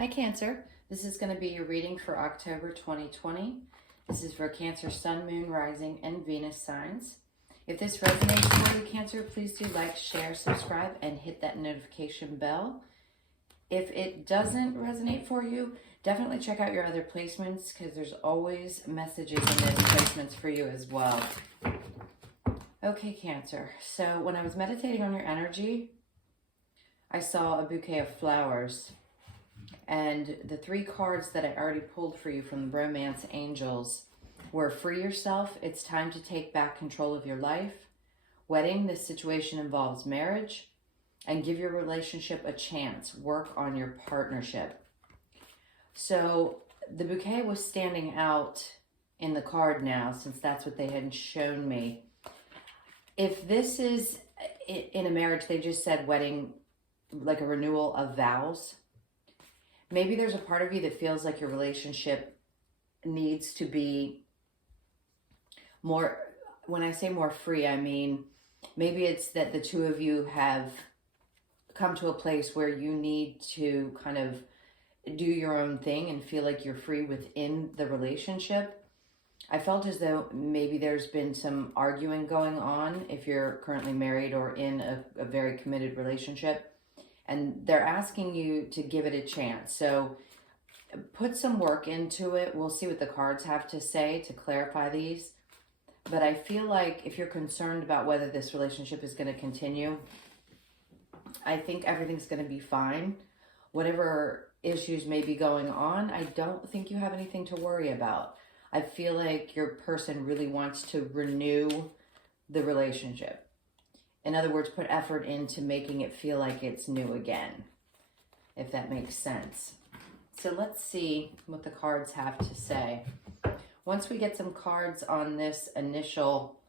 Hi Cancer, this is going to be your reading for October 2020. This is for Cancer, Sun, Moon, Rising, and Venus signs. If this resonates for you, Cancer, please do like, share, subscribe, and hit that notification bell. If it doesn't resonate for you, definitely check out your other placements because there's always messages in those placements for you as well. Okay, Cancer, so when I was meditating on your energy, I saw a bouquet of flowers. And the 3 cards that I already pulled for you from the Romance Angels were Free Yourself, It's Time to Take Back Control of Your Life, Wedding, This Situation Involves Marriage, and Give Your Relationship a Chance, Work on Your Partnership. So the bouquet was standing out in the card now, since that's what they had shown me. If this is in a marriage, they just said wedding, like a renewal of vows. Maybe there's a part of you that feels like your relationship needs to be more, when I say more free, I mean, maybe it's that the two of you have come to a place where you need to kind of do your own thing and feel like you're free within the relationship. I felt as though maybe there's been some arguing going on if you're currently married or in a very committed relationship. And they're asking you to give it a chance. So put some work into it. We'll see what the cards have to say to clarify these. But I feel like if you're concerned about whether this relationship is going to continue, I think everything's going to be fine. Whatever issues may be going on, I don't think you have anything to worry about. I feel like your person really wants to renew the relationship. In other words, put effort into making it feel like it's new again, if that makes sense. So let's see what the cards have to say. Once we get some cards on this initial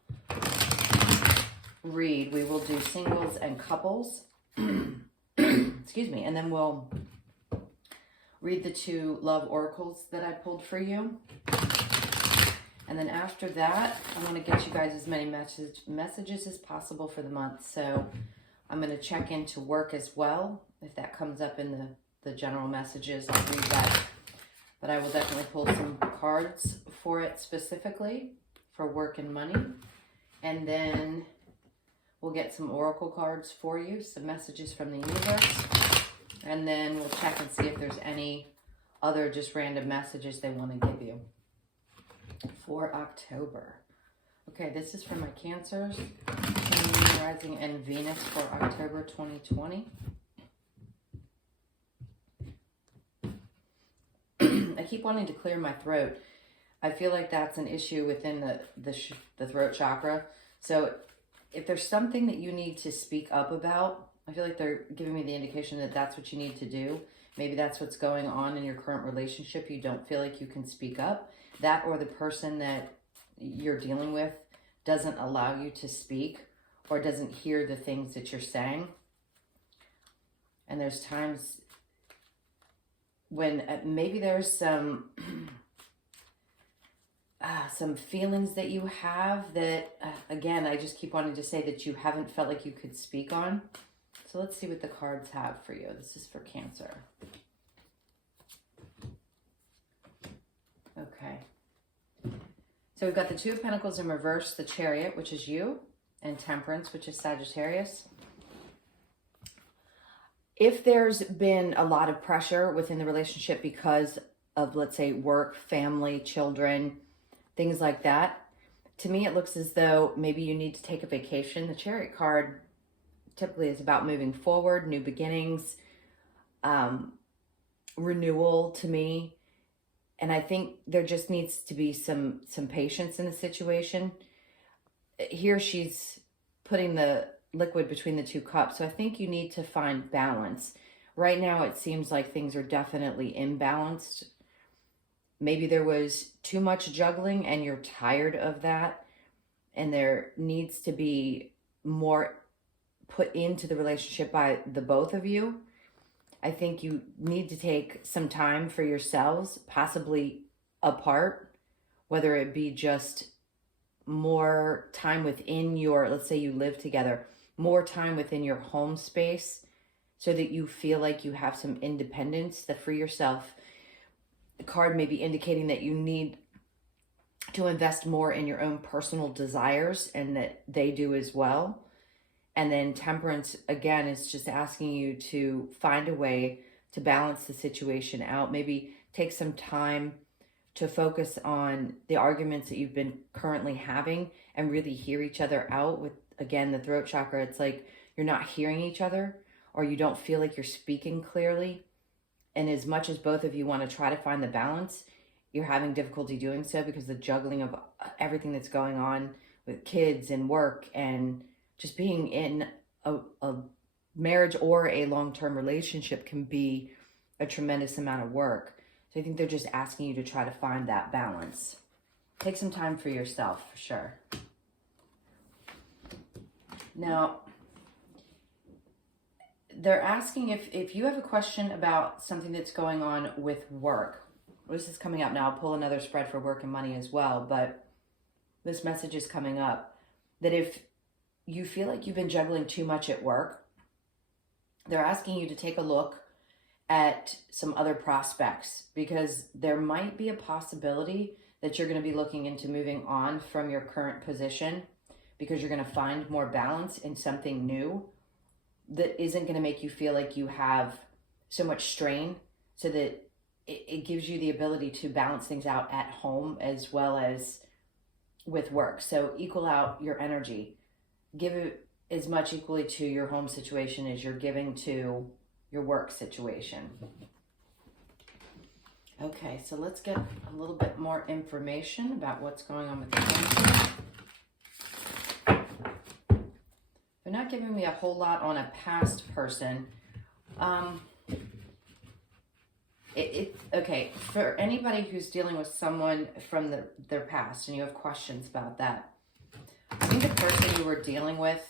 read, we will do singles and couples. Excuse me. And then we'll read the 2 love oracles that I pulled for you. And then after that, I want to get you guys as many messages as possible for the month. So I'm going to check into work as well. If that comes up in the general messages, I'll read that. But I will definitely pull some cards for it specifically for work and money. And then we'll get some oracle cards for you, some messages from the universe. And then we'll check and see if there's any other just random messages they want to give you for October. Okay, this is for my Cancers, Moon, Rising, and Venus for October 2020. I keep wanting to clear my throat. I feel like that's an issue within the throat chakra. So if there's something that you need to speak up about, I feel like they're giving me the indication that that's what you need to do. Maybe that's what's going on in your current relationship. You don't feel like you can speak up. That or the person that you're dealing with doesn't allow you to speak or doesn't hear the things that you're saying. And there's times when maybe there's some feelings that you have that, again, I just keep wanting to say that you haven't felt like you could speak on. So let's see what the cards have for you. This is for Cancer. Okay. So we've got the 2 of Pentacles in reverse, the Chariot, which is you, and Temperance, which is Sagittarius. If there's been a lot of pressure within the relationship because of, let's say, work, family, children, things like that, to me it looks as though maybe you need to take a vacation. The Chariot card typically is about moving forward, new beginnings, renewal to me. And I think there just needs to be some patience in the situation. Here she's putting the liquid between the 2 cups. So I think you need to find balance. Right now it seems like things are definitely imbalanced. Maybe there was too much juggling and you're tired of that. And there needs to be more put into the relationship by the both of you. I think you need to take some time for yourselves, possibly apart, whether it be just more time within your, let's say you live together, more time within your home space so that you feel like you have some independence that for yourself. The card may be indicating that you need to invest more in your own personal desires and that they do as well. And then Temperance, again, is just asking you to find a way to balance the situation out. Maybe take some time to focus on the arguments that you've been currently having and really hear each other out. With, again, the throat chakra, it's like you're not hearing each other, or you don't feel like you're speaking clearly. And as much as both of you want to try to find the balance, you're having difficulty doing so because the juggling of everything that's going on with kids and work and just being in a marriage or a long-term relationship can be a tremendous amount of work. So I think they're just asking you to try to find that balance. Take some time for yourself, for sure. Now, they're asking if you have a question about something that's going on with work. This is coming up now. I'll pull another spread for work and money as well, but this message is coming up that if you feel like you've been juggling too much at work, they're asking you to take a look at some other prospects, because there might be a possibility that you're going to be looking into moving on from your current position because you're going to find more balance in something new that isn't going to make you feel like you have so much strain, so that it gives you the ability to balance things out at home as well as with work. So equal out your energy. Give it as much equally to your home situation as you're giving to your work situation. Okay, so let's get a little bit more information about what's going on with the Cancer. They're not giving me a whole lot on a past person. Okay, for anybody who's dealing with someone from their past and you have questions about that, I think the person you were dealing with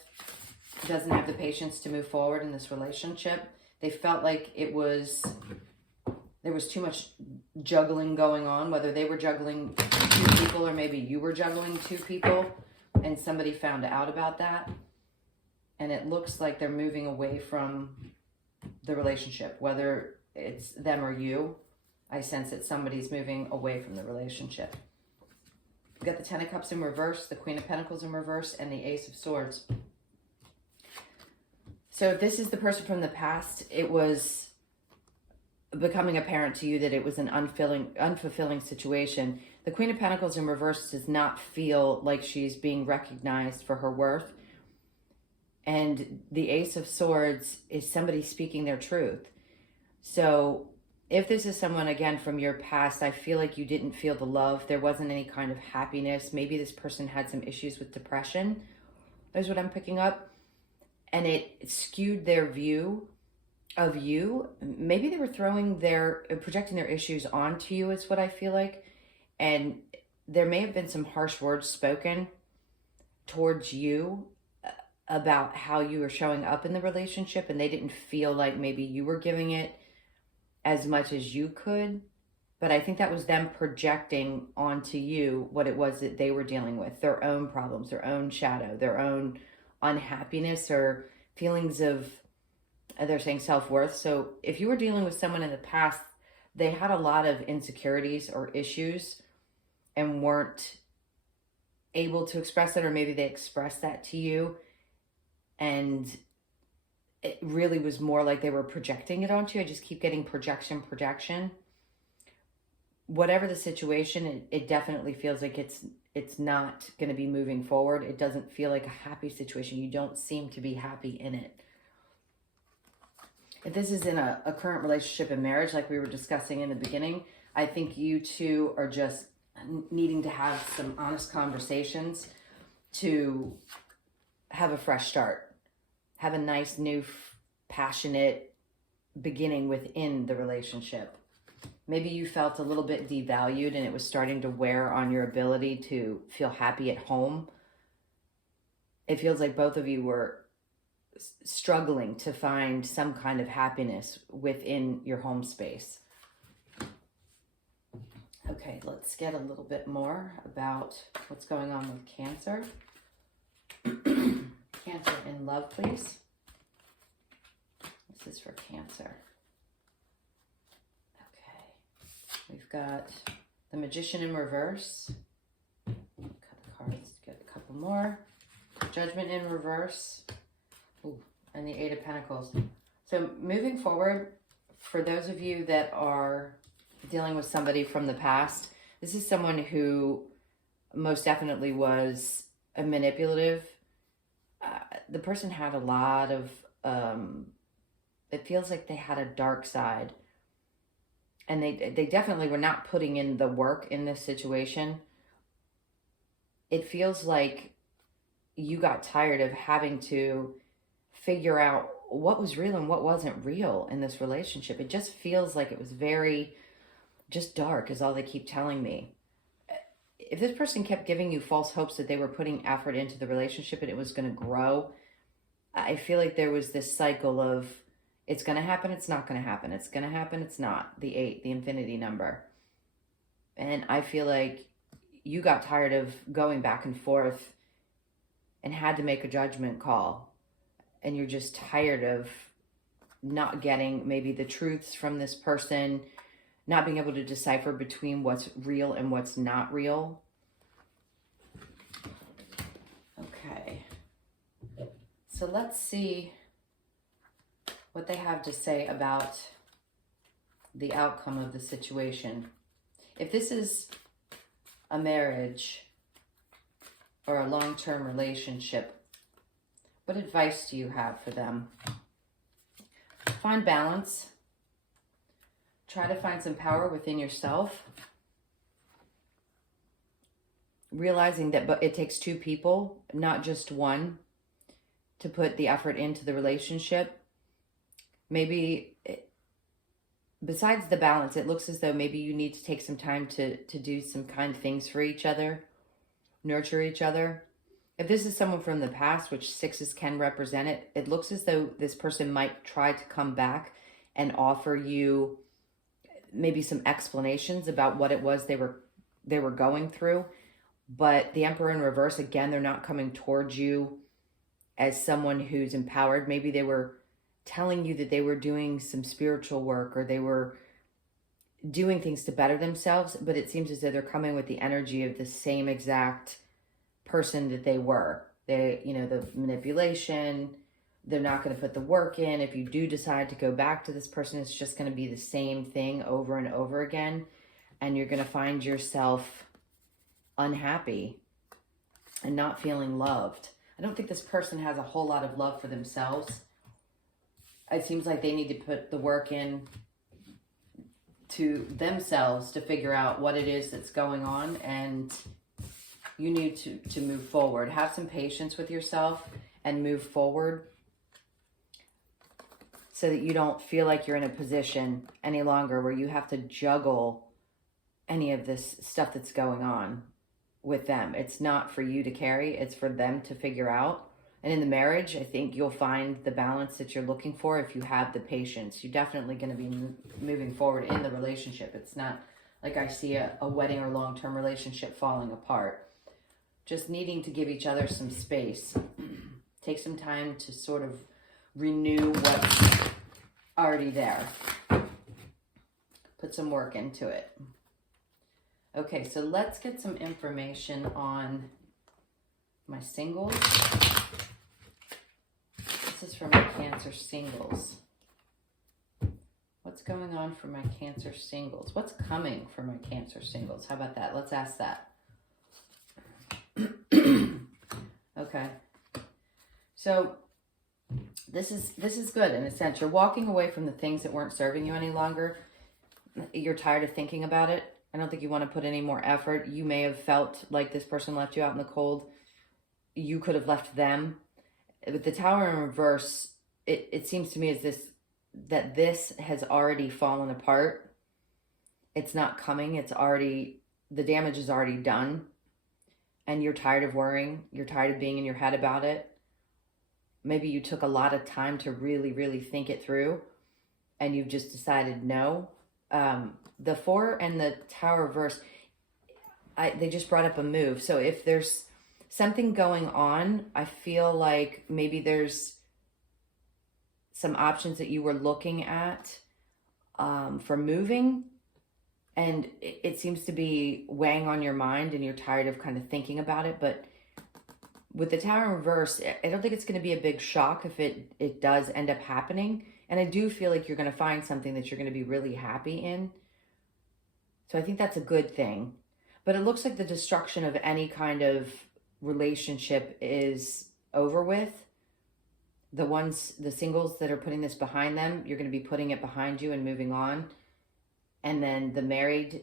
doesn't have the patience to move forward in this relationship. They felt like there was too much juggling going on, whether they were juggling two people or maybe you were juggling two people and somebody found out about that. And it looks like they're moving away from the relationship, whether it's them or you. I sense that somebody's moving away from the relationship. We've got the Ten of Cups in reverse, the Queen of Pentacles in reverse, and the Ace of Swords. So if this is the person from the past, it was becoming apparent to you that it was an unfulfilling situation. The Queen of Pentacles in reverse does not feel like she's being recognized for her worth. And the Ace of Swords is somebody speaking their truth. So if this is someone, again, from your past, I feel like you didn't feel the love. There wasn't any kind of happiness. Maybe this person had some issues with depression. That's what I'm picking up. And it skewed their view of you. Maybe they were projecting their issues onto you, is what I feel like. And there may have been some harsh words spoken towards you about how you were showing up in the relationship, and they didn't feel like maybe you were giving it as much as you could. But I think that was them projecting onto you what it was that they were dealing with, their own problems, their own shadow, their own unhappiness or feelings of, they're saying, self-worth. So if you were dealing with someone in the past, they had a lot of insecurities or issues and weren't able to express it, or maybe they expressed that to you and it really was more like they were projecting it onto you. I just keep getting projection. Whatever the situation, it definitely feels like it's not going to be moving forward. It doesn't feel like a happy situation. You don't seem to be happy in it. If this is in a current relationship and marriage, like we were discussing in the beginning, I think you two are just needing to have some honest conversations to have a fresh start. Have a nice, new, passionate beginning within the relationship. Maybe you felt a little bit devalued and it was starting to wear on your ability to feel happy at home. It feels like both of you were struggling to find some kind of happiness within your home space. Okay, let's get a little bit more about what's going on with Cancer. Cancer in love, please. This is for Cancer. Okay. We've got the Magician in reverse. Cut the cards, get a couple more. Judgment in reverse. Ooh, and the Eight of Pentacles. So moving forward, for those of you that are dealing with somebody from the past, this is someone who most definitely was a manipulative. The person had a lot of, it feels like they had a dark side. And they definitely were not putting in the work in this situation. It feels like you got tired of having to figure out what was real and what wasn't real in this relationship. It just feels like it was very just dark, is all they keep telling me. If this person kept giving you false hopes that they were putting effort into the relationship and it was going to grow, I feel like there was this cycle of it's going to happen, it's not going to happen. It's going to happen, it's not. The 8, the infinity number. And I feel like you got tired of going back and forth and had to make a judgment call. And you're just tired of not getting maybe the truths from this person, not being able to decipher between what's real and what's not real. Okay. So let's see what they have to say about the outcome of the situation. If this is a marriage or a long-term relationship, what advice do you have for them? Find balance. Try to find some power within yourself. Realizing that it takes two people, not just one, to put the effort into the relationship. Maybe besides the balance, it looks as though maybe you need to take some time to do some kind things for each other, nurture each other. If this is someone from the past, which 6s can represent it, it looks as though this person might try to come back and offer you maybe some explanations about what it was they were going through. But the Emperor in reverse, again, they're not coming towards you as someone who's empowered. Maybe they were telling you that they were doing some spiritual work or they were doing things to better themselves, but it seems as though they're coming with the energy of the same exact person that they were. They, the manipulation, they're not going to put the work in. If you do decide to go back to this person, it's just going to be the same thing over and over again. And you're going to find yourself unhappy and not feeling loved. I don't think this person has a whole lot of love for themselves. It seems like they need to put the work in to themselves to figure out what it is that's going on, and you need to move forward. Have some patience with yourself and move forward so that you don't feel like you're in a position any longer where you have to juggle any of this stuff that's going on with them. It's not for you to carry, it's for them to figure out. And in the marriage, I think you'll find the balance that you're looking for if you have the patience. You're definitely going to be moving forward in the relationship. It's not like I see a wedding or long-term relationship falling apart. Just needing to give each other some space. Take some time to sort of renew what's already there. Put some work into it. Okay, so let's get some information on my singles. This is for my Cancer singles. What's going on for my Cancer singles? What's coming for my Cancer singles? How about that? Let's ask that. Okay. So this is good in a sense. You're walking away from the things that weren't serving you any longer. You're tired of thinking about it. I don't think you want to put any more effort. You may have felt like this person left you out in the cold. You could have left them. With the Tower in reverse, it seems to me as that this has already fallen apart. It's not coming. The damage is already done. And you're tired of worrying. You're tired of being in your head about it. Maybe you took a lot of time to really, really think it through. And you've just decided no. The 4 and the Tower reverse, they just brought up a move. So if there's something going on, I feel like maybe there's some options that you were looking at for moving, and it seems to be weighing on your mind and you're tired of kind of thinking about it. But with the Tower in reverse, I don't think it's going to be a big shock if it does end up happening. And I do feel like you're going to find something that you're going to be really happy in. So I think that's a good thing. But it looks like the destruction of any kind of relationship is over with. The singles that are putting this behind them, you're going to be putting it behind you and moving on. And then the married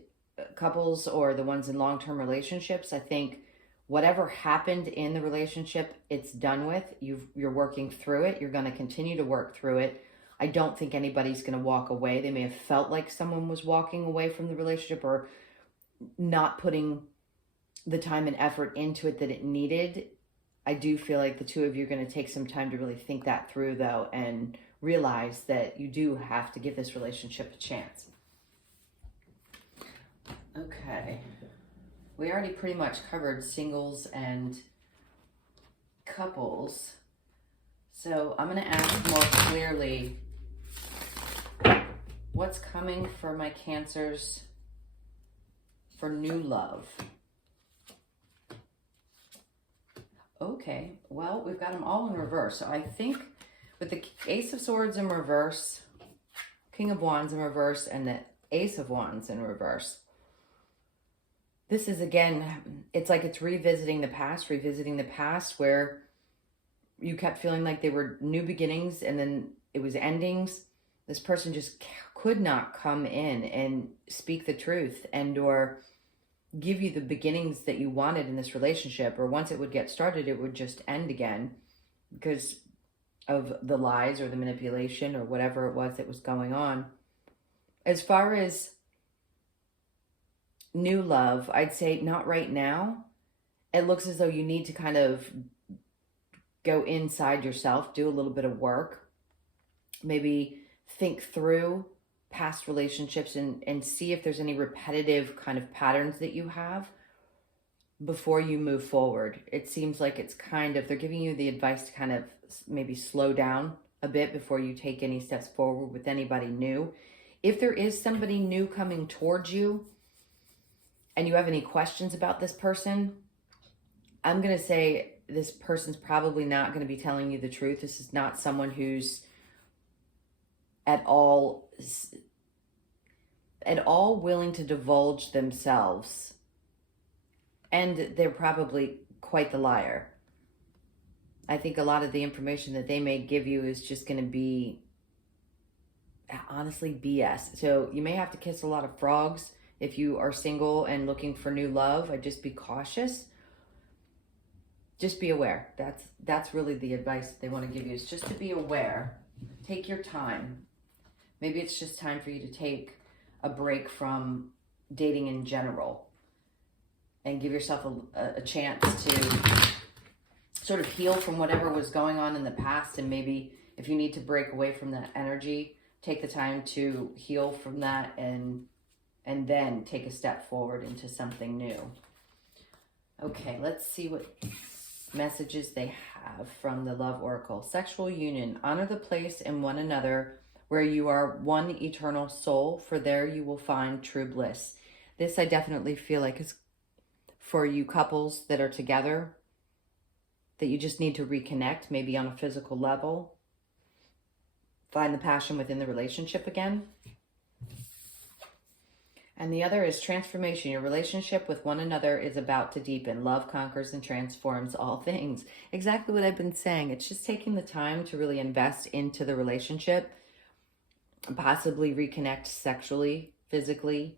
couples or the ones in long-term relationships, I think whatever happened in the relationship, it's done with. You're working through it. You're going to continue to work through it. I don't think anybody's going to walk away. They may have felt like someone was walking away from the relationship or not putting the time and effort into it that it needed. I do feel like the two of you are going to take some time to really think that through, though, and realize that you do have to give this relationship a chance. Okay. We already pretty much covered singles and couples. So I'm going to ask more clearly, what's coming for my Cancers for new love? Okay, well, we've got them all in reverse. So I think with the Ace of Swords in reverse, King of Wands in reverse, and the Ace of Wands in reverse, this is, again, it's like it's revisiting the past where you kept feeling like they were new beginnings and then it was endings. This person just could not come in and speak the truth and or give you the beginnings that you wanted in this relationship, or once it would get started, it would just end again because of the lies or the manipulation or whatever it was that was going on. As far as new love, I'd say not right now. It looks as though you need to kind of go inside yourself, do a little bit of work, maybe think through past relationships and see if there's any repetitive kind of patterns that you have before you move forward. It seems like it's kind of, they're giving you the advice to kind of maybe slow down a bit before you take any steps forward with anybody new. If there is somebody new coming towards you and you have any questions about this person, I'm going to say this person's probably not going to be telling you the truth. This is not someone who's at all willing to divulge themselves. And they're probably quite the liar. I think a lot of the information that they may give you is just going to be, honestly, BS. So you may have to kiss a lot of frogs if you are single and looking for new love. I'd just be cautious. Just be aware. That's really the advice that they want to give you, is just to be aware. Take your time. Maybe it's just time for you to take a break from dating in general and give yourself a chance to sort of heal from whatever was going on in the past. And maybe if you need to break away from that energy, take the time to heal from that and then take a step forward into something new. Okay, let's see what messages they have from the Love Oracle. Sexual union. Honor the place in one another where you are one eternal soul, for there you will find true bliss. This I definitely feel like is for you couples that are together, that you just need to reconnect, maybe on a physical level. Find the passion within the relationship again. And the other is transformation. Your relationship with one another is about to deepen. Love conquers and transforms all things. Exactly what I've been saying. It's just taking the time to really invest into the relationship, possibly reconnect sexually, physically,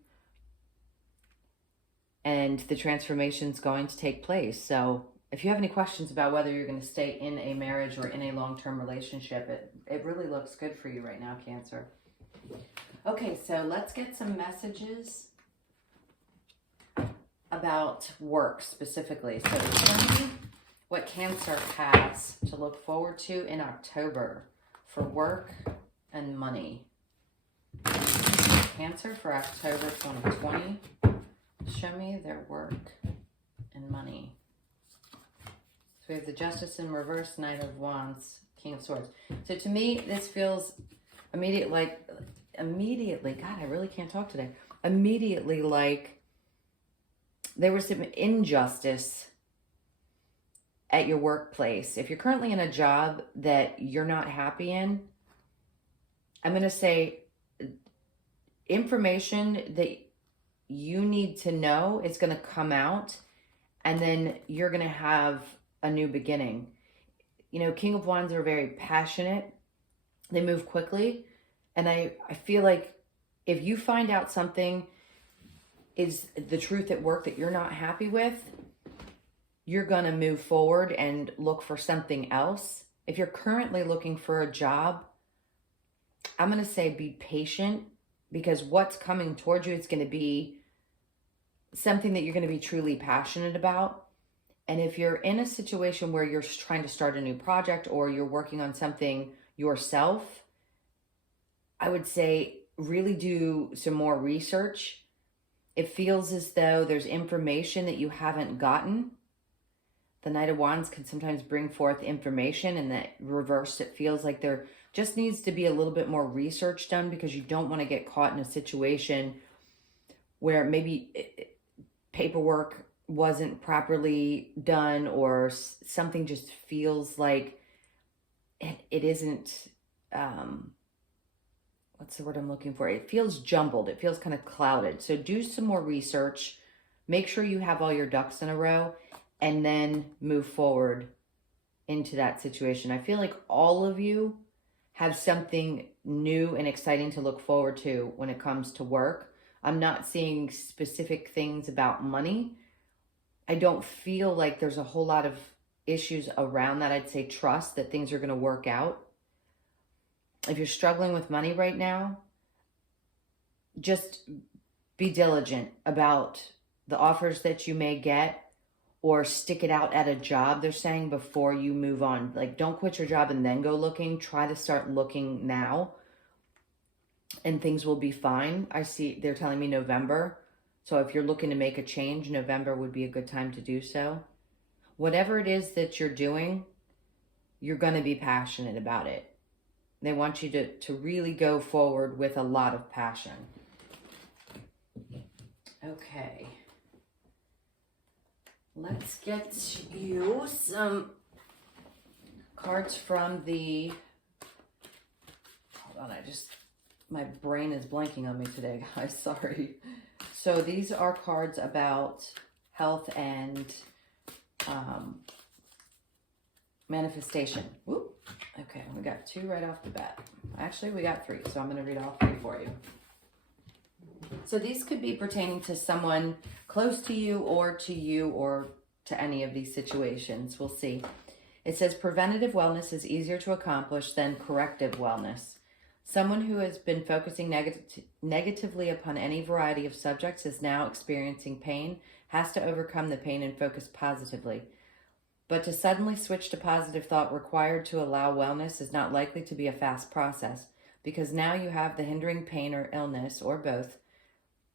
and the transformation's going to take place. So if you have any questions about whether you're going to stay in a marriage or in a long-term relationship, it really looks good for you right now, Cancer. Okay, so let's get some messages about work specifically. So tell me what Cancer has to look forward to in October for work and money. Cancer for October 2020. Show me their work and money. So we have the Justice in reverse, Knight of Wands, King of Swords. So to me, this feels immediately, God, I really can't talk today. Immediately like there was some injustice at your workplace. If you're currently in a job that you're not happy in, I'm going to say information that you need to know is going to come out, and then you're going to have a new beginning. You know, King of Wands are very passionate. They move quickly. And I feel like if you find out something is the truth at work that you're not happy with, you're going to move forward and look for something else. If you're currently looking for a job, I'm going to say be patient, because what's coming towards you is going to be something that you're going to be truly passionate about. And if you're in a situation where you're trying to start a new project or you're working on something yourself, I would say really do some more research. It feels as though there's information that you haven't gotten. The Knight of Wands can sometimes bring forth information, and that reverse, it feels like there just needs to be a little bit more research done, because you don't want to get caught in a situation where maybe paperwork wasn't properly done, or something just feels like it isn't, what's the word I'm looking for? It feels jumbled. It feels kind of clouded. So do some more research. Make sure you have all your ducks in a row, and then move forward into that situation. I feel like all of you have something new and exciting to look forward to when it comes to work. I'm not seeing specific things about money. I don't feel like there's a whole lot of issues around that. I'd say trust that things are going to work out. If you're struggling with money right now, just be diligent about the offers that you may get, or stick it out at a job, they're saying, before you move on. Like, don't quit your job and then go looking. Try to start looking now, and things will be fine. I see they're telling me November. So if you're looking to make a change, November would be a good time to do so. Whatever it is that you're doing, you're going to be passionate about it. They want you to really go forward with a lot of passion. Okay. Let's get you some cards from the, hold on, my brain is blanking on me today, guys, sorry. So these are cards about health and manifestation. Whoop. Okay, we got 2 right off the bat. Actually, we got 3, so I'm going to read all 3 for you. So these could be pertaining to someone close to you, or to any of these situations. We'll see. It says preventative wellness is easier to accomplish than corrective wellness. Someone who has been focusing negatively upon any variety of subjects is now experiencing pain, has to overcome the pain and focus positively. But to suddenly switch to positive thought required to allow wellness is not likely to be a fast process, because now you have the hindering pain or illness, or both,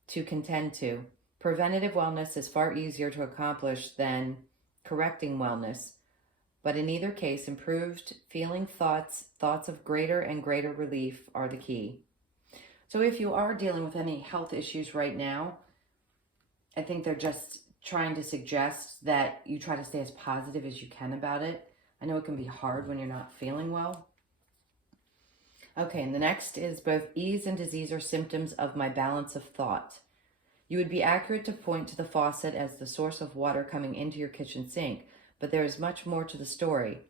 to contend to. Preventative wellness is far easier to accomplish than correcting wellness, but in either case, improved feeling thoughts of greater and greater relief are the key. So if you are dealing with any health issues right now, I think they're just trying to suggest that you try to stay as positive as you can about it. I know it can be hard when you're not feeling well. Okay, and the next is both ease and disease are symptoms of my balance of thought. You would be accurate to point to the faucet as the source of water coming into your kitchen sink, but there is much more to the story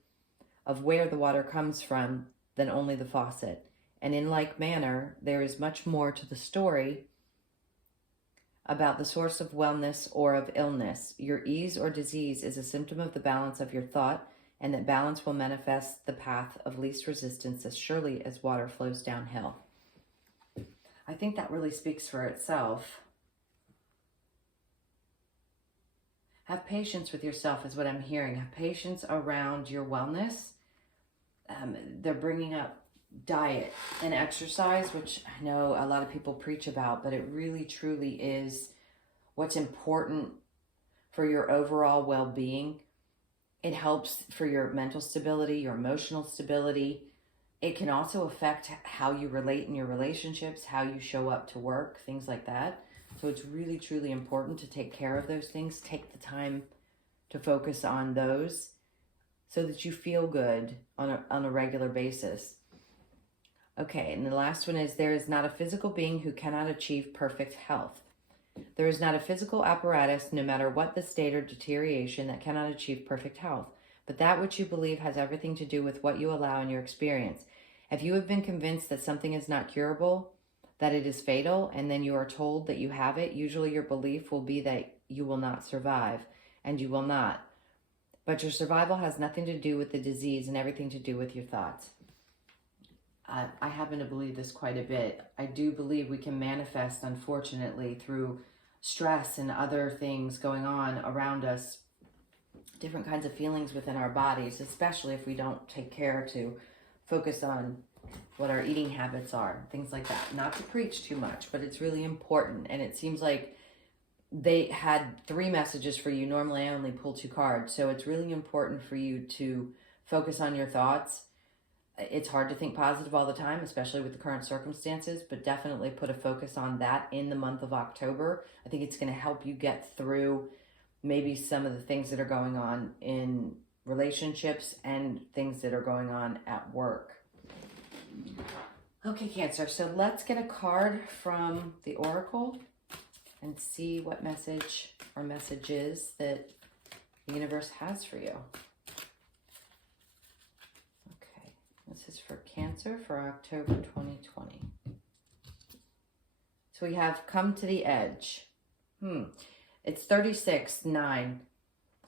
of where the water comes from than only the faucet. And in like manner, there is much more to the story about the source of wellness or of illness. Your ease or disease is a symptom of the balance of your thought, and that balance will manifest the path of least resistance as surely as water flows downhill. I think that really speaks for itself. Have patience with yourself is what I'm hearing. Have patience around your wellness. They're bringing up diet and exercise, which I know a lot of people preach about, but it really truly is what's important for your overall well-being. It helps for your mental stability, your emotional stability. It can also affect how you relate in your relationships, how you show up to work, things like that. So it's really, truly important to take care of those things. Take the time to focus on those so that you feel good on a regular basis. Okay, and the last one is, there is not a physical being who cannot achieve perfect health. There is not a physical apparatus, no matter what the state or deterioration, that cannot achieve perfect health. But that which you believe has everything to do with what you allow in your experience. If you have been convinced that something is not curable, that it is fatal, and then you are told that you have it, usually your belief will be that you will not survive, and you will not. But your survival has nothing to do with the disease and everything to do with your thoughts. I happen to believe this quite a bit. I do believe we can manifest, unfortunately, through stress and other things going on around us, different kinds of feelings within our bodies, especially if we don't take care to focus on what our eating habits are, things like that. Not to preach too much, but it's really important. And it seems like they had 3 messages for you. Normally I only pull 2 cards. So it's really important for you to focus on your thoughts. It's hard to think positive all the time, especially with the current circumstances, but definitely put a focus on that in the month of October. I think it's going to help you get through maybe some of the things that are going on in relationships and things that are going on at work. Okay, Cancer, so let's get a card from the Oracle and see what message or messages that the universe has for you. This is for Cancer for October 2020. So we have come to the edge. It's 36-9.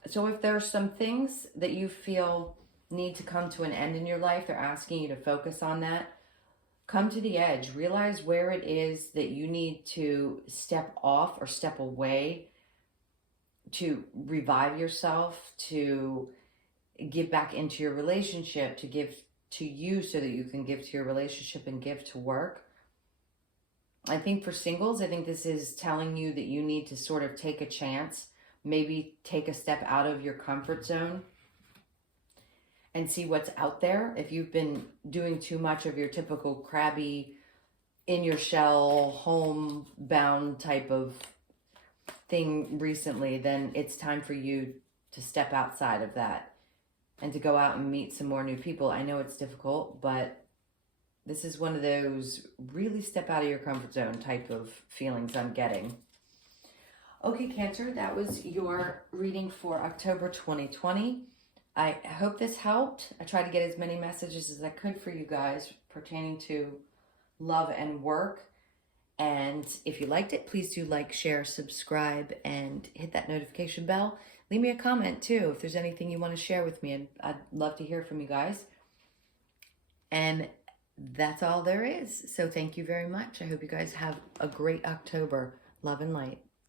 So if there are some things that you feel need to come to an end in your life, they're asking you to focus on that. Come to the edge. Realize where it is that you need to step off or step away to revive yourself, to give back into your relationship, to give to you so that you can give to your relationship and give to work. I think for singles, I think this is telling you that you need to sort of take a chance, maybe take a step out of your comfort zone and see what's out there. If you've been doing too much of your typical crabby, in your shell, homebound type of thing recently, then it's time for you to step outside of that and to go out and meet some more new people. I know it's difficult, but this is one of those really step out of your comfort zone type of feelings I'm getting. Okay, Cancer, that was your reading for October 2020. I hope this helped. I tried to get as many messages as I could for you guys pertaining to love and work. And if you liked it, please do like, share, subscribe, and hit that notification bell. Leave me a comment too if there's anything you want to share with me, and I'd love to hear from you guys. And that's all there is. So thank you very much. I hope you guys have a great October. Love and light.